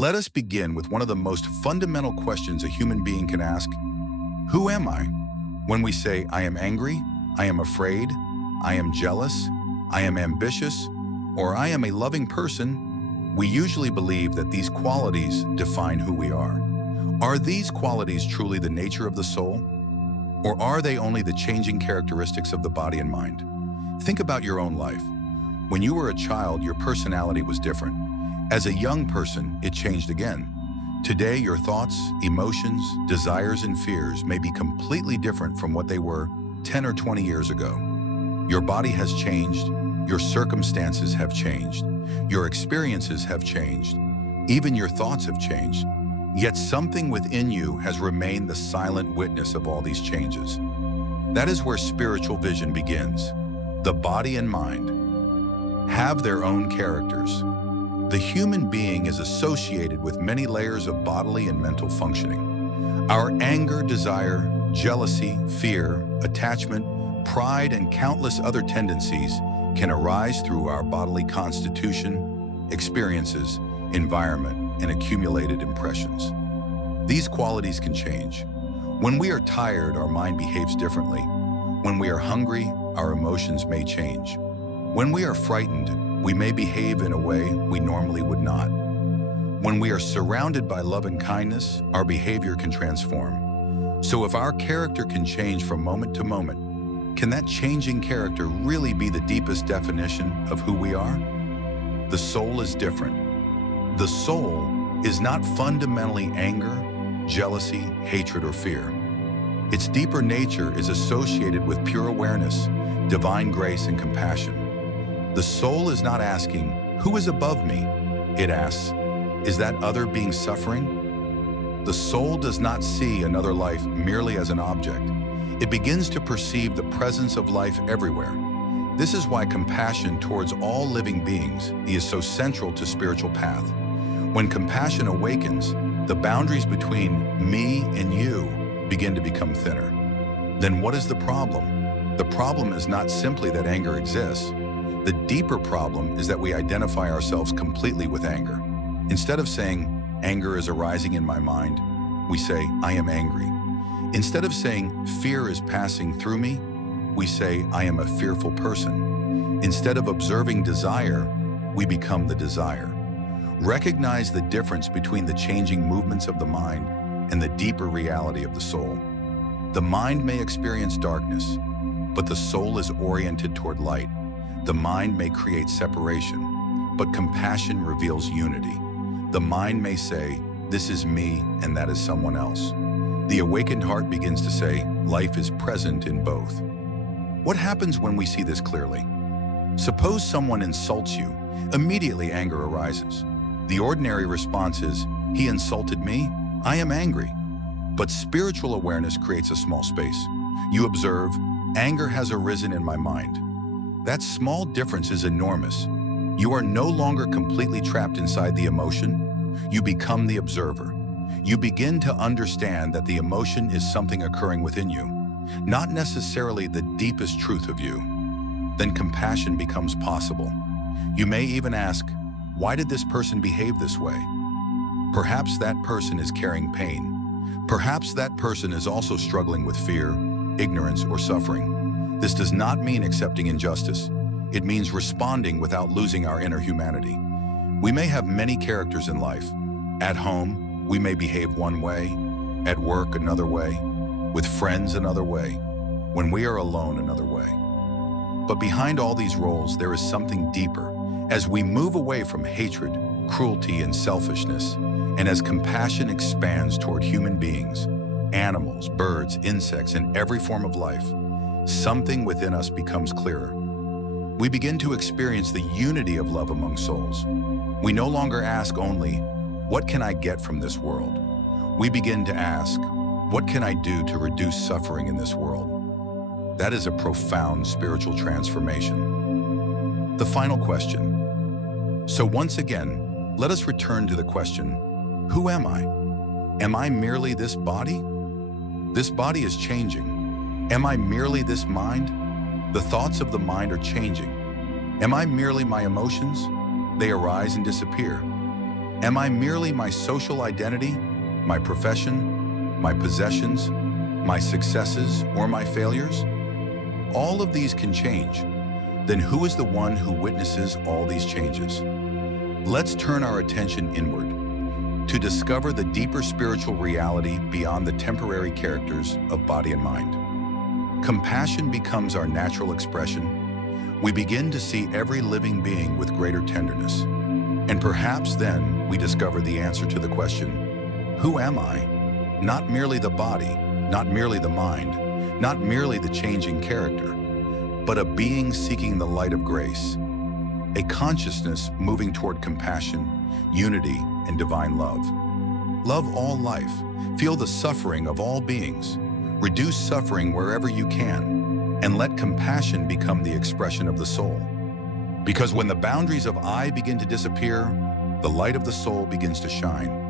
Let us begin with one of the most fundamental questions a human being can ask. Who am I? When we say, I am angry, I am afraid, I am jealous, I am ambitious, or I am a loving person, we usually believe that these qualities define who we are. Are these qualities truly the nature of the soul? Or are they only the changing characteristics of the body and mind? Think about your own life. When you were a child, your personality was different. As a young person, it changed again. Today, your thoughts, emotions, desires, and fears may be completely different from what they were 10 or 20 years ago. Your body has changed, your circumstances have changed, your experiences have changed, even your thoughts have changed. Yet something within you has remained the silent witness of all these changes. That is where spiritual vision begins. The body and mind have their own characters. The human being is associated with many layers of bodily and mental functioning. Our anger, desire, jealousy, fear, attachment, pride, and countless other tendencies can arise through our bodily constitution, experiences, environment, and accumulated impressions. These qualities can change. When we are tired, our mind behaves differently. When we are hungry, our emotions may change. When we are frightened, we may behave in a way we normally would not. When we are surrounded by love and kindness, our behavior can transform. So if our character can change from moment to moment, can that changing character really be the deepest definition of who we are? The soul is different. The soul is not fundamentally anger, jealousy, hatred, or fear. Its deeper nature is associated with pure awareness, divine grace, and compassion. The soul is not asking, who is above me? It asks, is that other being suffering? The soul does not see another life merely as an object. It begins to perceive the presence of life everywhere. This is why compassion towards all living beings is so central to spiritual path. When compassion awakens, the boundaries between me and you begin to become thinner. Then what is the problem? The problem is not simply that anger exists. The deeper problem is that we identify ourselves completely with anger. Instead of saying, anger is arising in my mind, we say, I am angry. Instead of saying, fear is passing through me, we say, I am a fearful person. Instead of observing desire, we become the desire. Recognize the difference between the changing movements of the mind and the deeper reality of the soul. The mind may experience darkness, but the soul is oriented toward light. The mind may create separation, but compassion reveals unity. The mind may say, this is me and that is someone else. The awakened heart begins to say, life is present in both. What happens when we see this clearly? Suppose someone insults you. Immediately anger arises. The ordinary response is, he insulted me, I am angry. But spiritual awareness creates a small space. You observe, anger has arisen in my mind. That small difference is enormous. You are no longer completely trapped inside the emotion. You become the observer. You begin to understand that the emotion is something occurring within you, not necessarily the deepest truth of you. Then compassion becomes possible. You may even ask, why did this person behave this way? Perhaps that person is carrying pain. Perhaps that person is also struggling with fear, ignorance, or suffering. This does not mean accepting injustice. It means responding without losing our inner humanity. We may have many characters in life. At home, we may behave one way. At work, another way. With friends, another way. When we are alone, another way. But behind all these roles, there is something deeper. As we move away from hatred, cruelty, and selfishness, and as compassion expands toward human beings, animals, birds, insects, and every form of life, something within us becomes clearer. We begin to experience the unity of love among souls. We no longer ask only, what can I get from this world? We begin to ask, what can I do to reduce suffering in this world? That is a profound spiritual transformation. The final question. So once again, let us return to the question, who am I? Am I merely this body? This body is changing. Am I merely this mind? The thoughts of the mind are changing. Am I merely my emotions? They arise and disappear. Am I merely my social identity, my profession, my possessions, my successes, or my failures? All of these can change. Then who is the one who witnesses all these changes? Let's turn our attention inward to discover the deeper spiritual reality beyond the temporary characters of body and mind. Compassion becomes our natural expression. We begin to see every living being with greater tenderness. And perhaps then we discover the answer to the question, who am I? Not merely the body, not merely the mind, not merely the changing character, but a being seeking the light of grace, a consciousness moving toward compassion, unity, and divine love. Love all life, feel the suffering of all beings, reduce suffering wherever you can, and let compassion become the expression of the soul. Because when the boundaries of I begin to disappear, the light of the soul begins to shine.